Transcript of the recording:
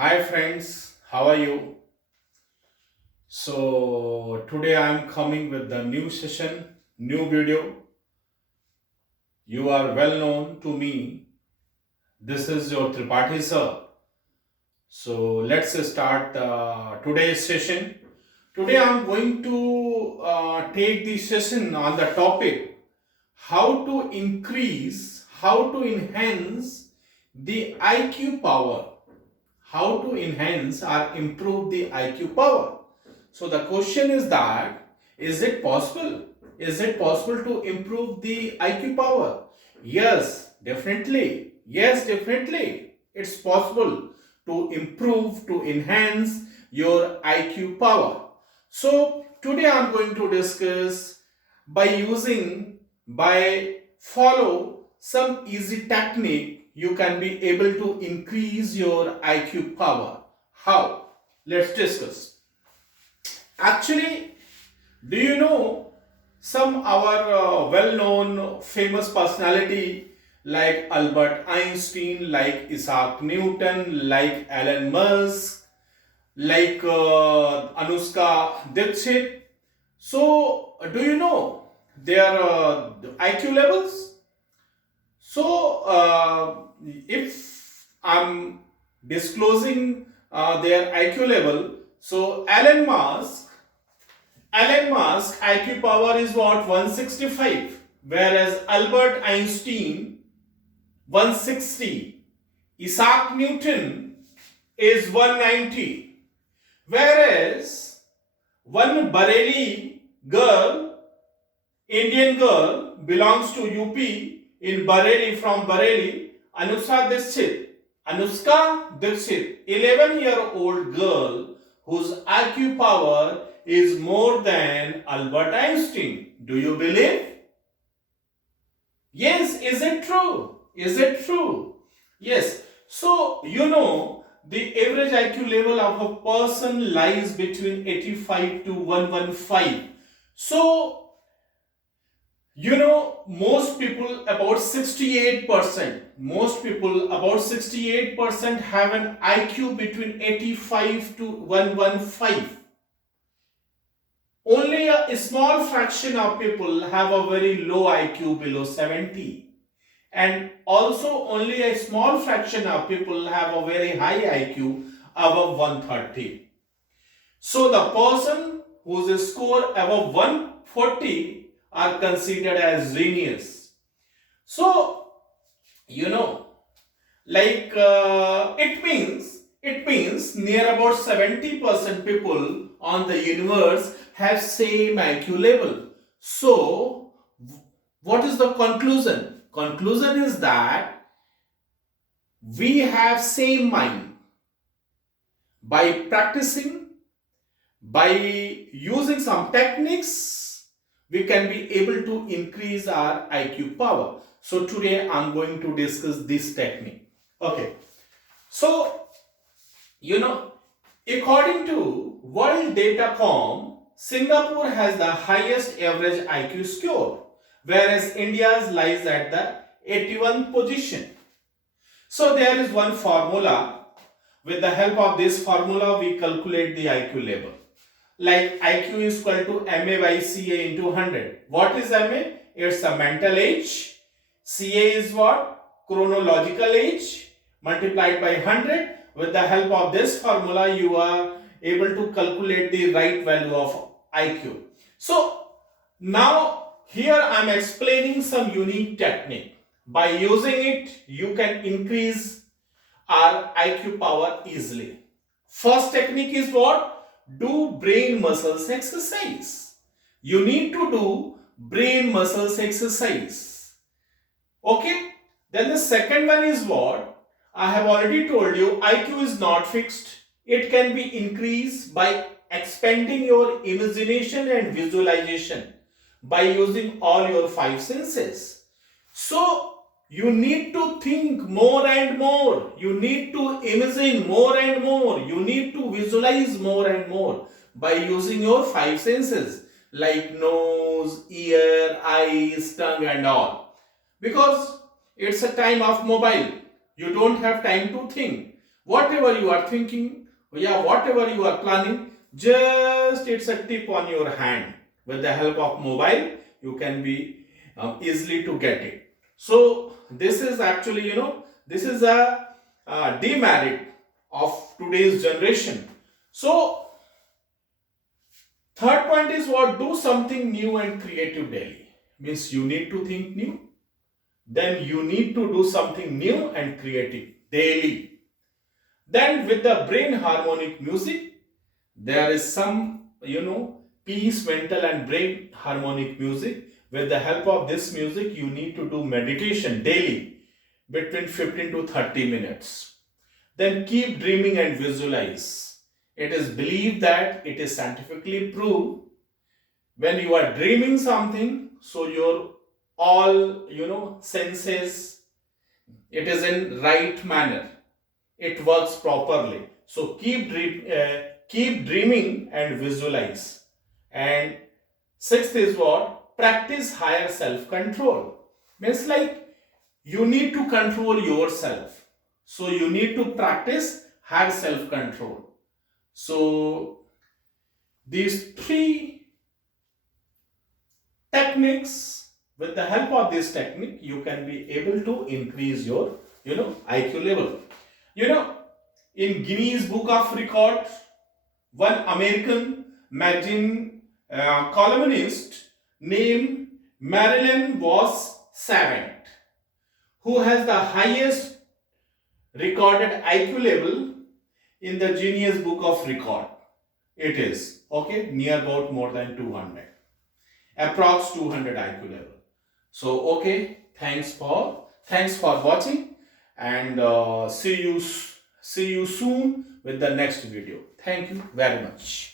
Hi friends, how are you? So today I am coming with the new session, new video. You are well known to me. This is your tripathisir. So let's start today's session. Today I am going to take the session on the topic how to increase, how to enhance the IQ power. How to enhance or improve the IQ power. So the question is that, is it possible? Is it possible to improve the IQ power? Yes, definitely. Yes, definitely. It's possible to improve, to enhance your IQ power. So today I'm going to discuss by follow some easy technique you can be able to increase your IQ power. How? Let's discuss. Actually, do you know some our well-known famous personality like Albert Einstein, like Isaac Newton, like Elon Musk, like Anushka Dixit? So, do you know their IQ levels? So, if I'm disclosing their IQ level, so Elon Musk IQ power is what? 165, whereas Albert Einstein 160, Isaac Newton is 190, whereas one Bareilly girl, Indian girl, belongs to UP in Bareilly, from Bareilly, Anushka Dixit, 11-year-old girl whose IQ power is more than Albert Einstein. Do you believe? Yes, is it true? Is it true? Yes. So, the average IQ level of a person lies between 85 to 115. So, most people about 68% have an IQ between 85 to 115. Only a small fraction of people have a very low IQ below 70. And also only a small fraction of people have a very high IQ above 130. So the person whose score above 140 are considered as genius. So, it means near about 70% people on the universe have same IQ level. So, what is the conclusion? Conclusion is that we have same mind. By practicing, by using some techniques, we can be able to increase our IQ power. So today I'm going to discuss this technique. Okay. So, according to World Datacom, Singapore has the highest average IQ score, whereas India's lies at the 81st position. So there is one formula. With the help of this formula, we calculate the IQ level. Like IQ is equal to MA by CA into 100. What is MA? It's a mental age. CA is what? Chronological age multiplied by 100. With the help of this formula, you are able to calculate the right value of IQ. So now here I am explaining some unique technique. By using it, you can increase our IQ power easily. First technique is what? Do brain muscles exercise. You need to do brain muscles exercise. Okay? Then the second one is what? I have already told you, IQ is not fixed. It can be increased by expanding your imagination and visualization by using all your five senses. So, you need to think more and more. You need to imagine more and more. You need to visualize more and more by using your five senses like nose, ear, eyes, tongue and all. Because it's a time of mobile. You don't have time to think. whatever you are thinking, whatever you are planning, just it's a tip on your hand. With the help of mobile, you can be easily to get it. So this is actually, this is a demerit of today's generation. So third point is what? Do something new and creative daily. Means you need to think new. Then you need to do something new and creative daily. Then with the brain harmonic music, there is some, peace, mental and brain harmonic music. With the help of this music, you need to do meditation daily between 15 to 30 minutes. Then keep dreaming and visualize. It is believed that it is scientifically proved when you are dreaming something, so your all, senses, it is in right manner. It works properly. So keep dreaming and visualize. And sixth is what? Practice higher self-control. Means like you need to control yourself. So you need to practice higher self-control. So these three techniques, with the help of this technique, you can be able to increase your, IQ level. In Guinness Book of Record, one American magazine columnist named Marilyn was Savant, who has the highest recorded IQ level in the Guinness Book of Record. It is near about more than 200, approx 200 IQ level. So thanks for watching, and see you soon with the next video. Thank you very much.